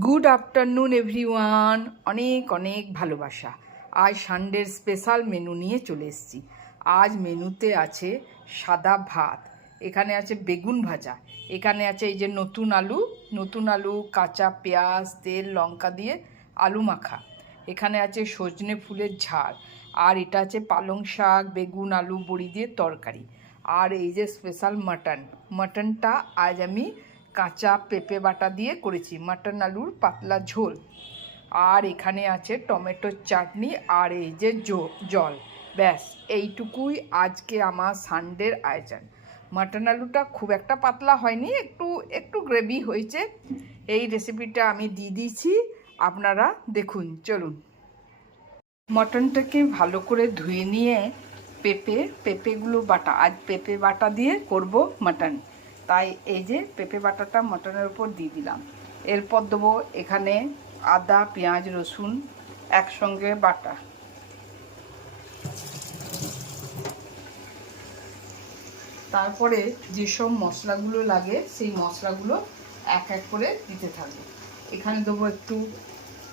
Good afternoon everyone. অনেক অনেক ভালোবাসা। আজ সানডের স্পেশাল মেনু নিয়ে চলে এসেছি। আজ মেনুতে আছে সাদা ভাত, এখানে আছে বেগুন ভাজা, এখানে আছে এই যে নতুন আলু কাঁচা পেঁয়াজ তেল লঙ্কা দিয়ে আলু মাখা, এখানে আছে সজনে ফুলের ঝাল, আর এটা আছে পালং শাক বেগুন আলু বড়ি দিয়ে তরকারি, আর এই যে স্পেশাল মাটনটা আজ আমি কাঁচা পেঁপে বাটা দিয়ে করেছি, মাটন আলুর পাতলা ঝোল। আর এখানে আছে টমেটোর চাটনি, আর এই যে জল। ব্যাস এইটুকুই আজকে আমার সানডের আয়োজন। মাটন আলুটা খুব একটা পাতলা হয়নি, একটু একটু গ্রেভি হয়েছে। এই রেসিপিটা আমি দিয়ে দিয়েছি, আপনারা দেখুন। চলুন, মটনটাকে ভালো করে ধুয়ে নিয়ে পেঁপেগুলো বাটা, আজ পেঁপে বাটা দিয়ে করব মাটন, তাই এই যে পেঁপে বাটাটা মটনের উপর দিয়ে দিলাম। এরপর দেবো এখানে আদা পেঁয়াজ রসুন একসঙ্গে বাটা, তারপরে যেসব মশলাগুলো লাগে সেই মশলাগুলো এক এক করে দিতে থাকবো। এখানে দেবো একটু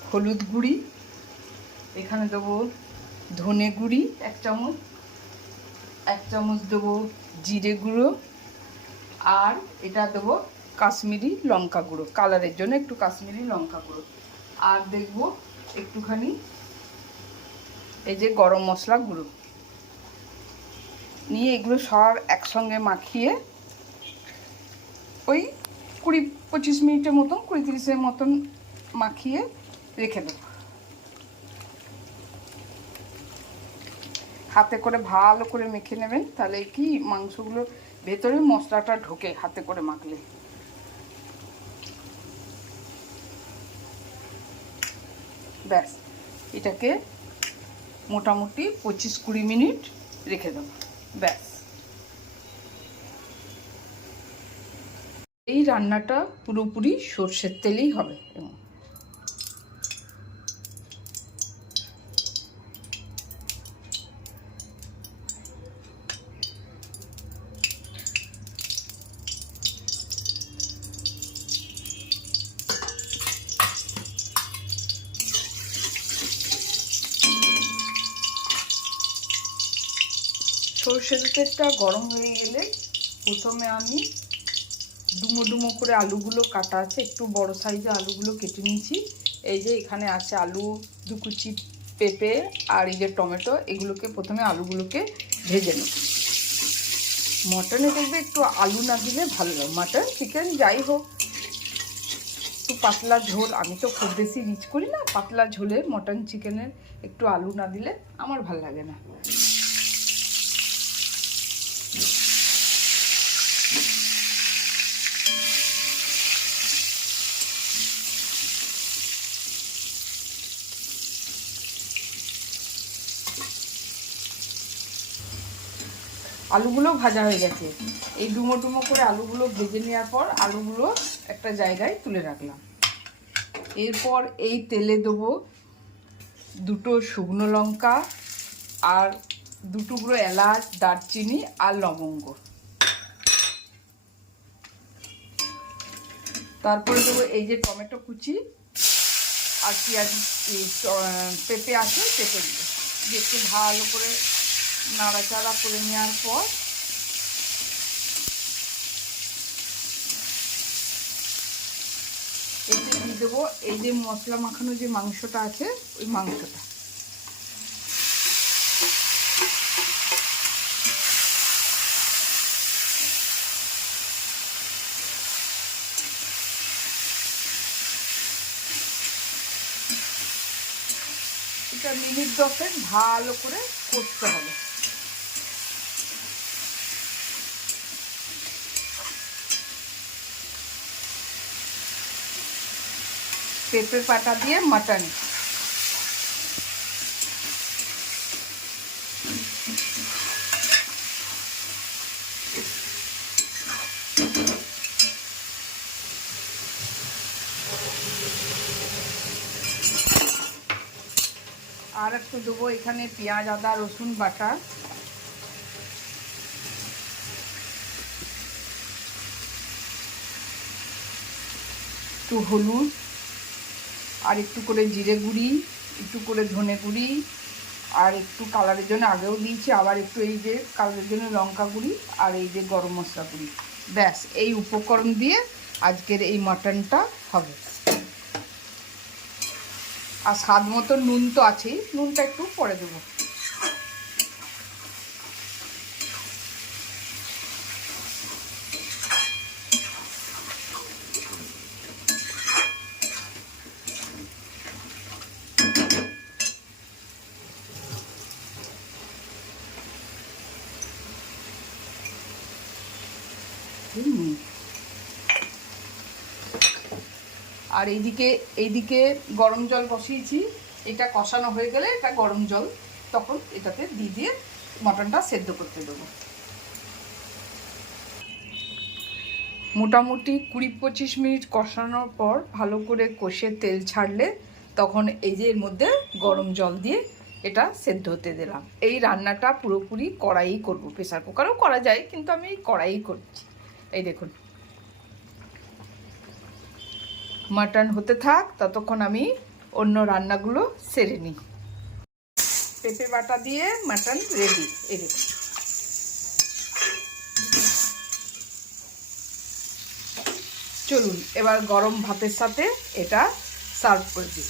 হলুদ গুঁড়ি, এখানে দেবো ধনে গুঁড়ি এক চামচ দেবো জিরে গুঁড়ো, আর এটা দেবো কাশ্মীরি লঙ্কা গুঁড়ো, কালারের জন্য একটু কাশ্মীরি লঙ্কা গুঁড়ো, আর দেখবো একটুখানি এই যে গরম মশলা গুঁড়ো নিয়ে এগুলো সব একসঙ্গে মাখিয়ে ওই 20-25 মিনিটের মতন 20-30 মতন মাখিয়ে রেখে দেবো। হাতে করে ভালো করে মেখে নেবেন, তাহলে কি মাংসগুলোর ভেতরে মশলাটা ঢোকে হাতে করে মাখলে। ব্যাস এটাকে মোটামুটি 25-20 মিনিট রেখে দেবো। ব্যাস এই রান্নাটা পুরোপুরি সর্ষের তেলেই হবে। সর্ষের তেলটা গরম হয়ে গেলে প্রথমে আমি ডুমো করে আলুগুলো কাটা আছে, একটু বড় সাইজের আলুগুলো কেটে নিয়েছি। এই যে এখানে আছে আলু, 2 কুচি পেঁপে, আর এই যে টমেটো, এগুলোকে প্রথমে আলুগুলোকে ভেজে নেব। মটনে দেখবে একটু আলু না দিলে ভালো লাগে, মাটন চিকেন যাই হোক একটু পাতলা ঝোল, আমি তো খুব বেশি রিচ করি না, পাতলা ঝোলের মটন চিকেনের একটু আলু না দিলে আমার ভালো লাগে না। আলুগুলো ভাজা হয়ে গেছে, এই ডুমো করে আলুগুলো ভেজে নেওয়ার পর আলুগুলো একটা জায়গায় তুলে রাখলাম। এরপর এই তেলে দেবো 2টো শুকনো লঙ্কা, আর 2 টুকরো এলাচ, দারচিনি আর লবঙ্গ। তারপরে দেবো এই যে টমেটো কুচি আর পেঁয়াজ, পেঁপে আছে, পেঁপে দিয়ে একটু ভালো করে নাড়াচাড়া করে নেওয়ার পর এতে দিয়ে দেবো এই যে মশলা মাখানো যে মাংসটা আছে, ওই মাংসটা। এটা মিনিট 10 ভালো করে কষতে হবে। পেঁপে পাতা দিয়ে মাটন, আর একটু দেবো এখানে পেঁয়াজ আদা রসুন বাটা, একটু হলুদ, আর একটু করে জিরে গুঁড়ি, একটু করে ধনে গুঁড়ি, আর একটু কালারের জন্য আগেও দিয়েছি, আবার একটু এই যে কালারের জন্য লঙ্কা গুঁড়ি, আর এই যে গরম মশলা গুঁড়ি। ব্যাস, এই উপকরণ দিয়ে আজকের এই মাটনটা হবে। আর স্বাদ মতো নুন তো আছেই, নুনটা একটু পরে দেবো। আর এইদিকে গরম জল বসিয়েছি। এটা কষানো হয়ে গেলে এটা গরম জল তখন এটাতে দিয়ে মটনটা সেদ্ধ করতে দেবো। মোটামুটি 20-25 মিনিট কষানোর পর ভালো করে কষে তেল ছাড়লে তখন এই যে এর মধ্যে গরম জল দিয়ে এটা সেদ্ধ হতে দিলাম। এই রান্নাটা পুরোপুরি কড়াই করব, প্রেসার কুকারেও করা যায়, কিন্তু আমি কড়াই করছি। এই দেখুন, মাটন হতে থাক, ততক্ষণ আমি অন্য রান্নাগুলো সেরে নিই। পেঁপে বাটা দিয়ে মাটন রেডি। এই দেখুন, চলুন এবার গরম ভাতের সাথে এটা সার্ভ করে দিই।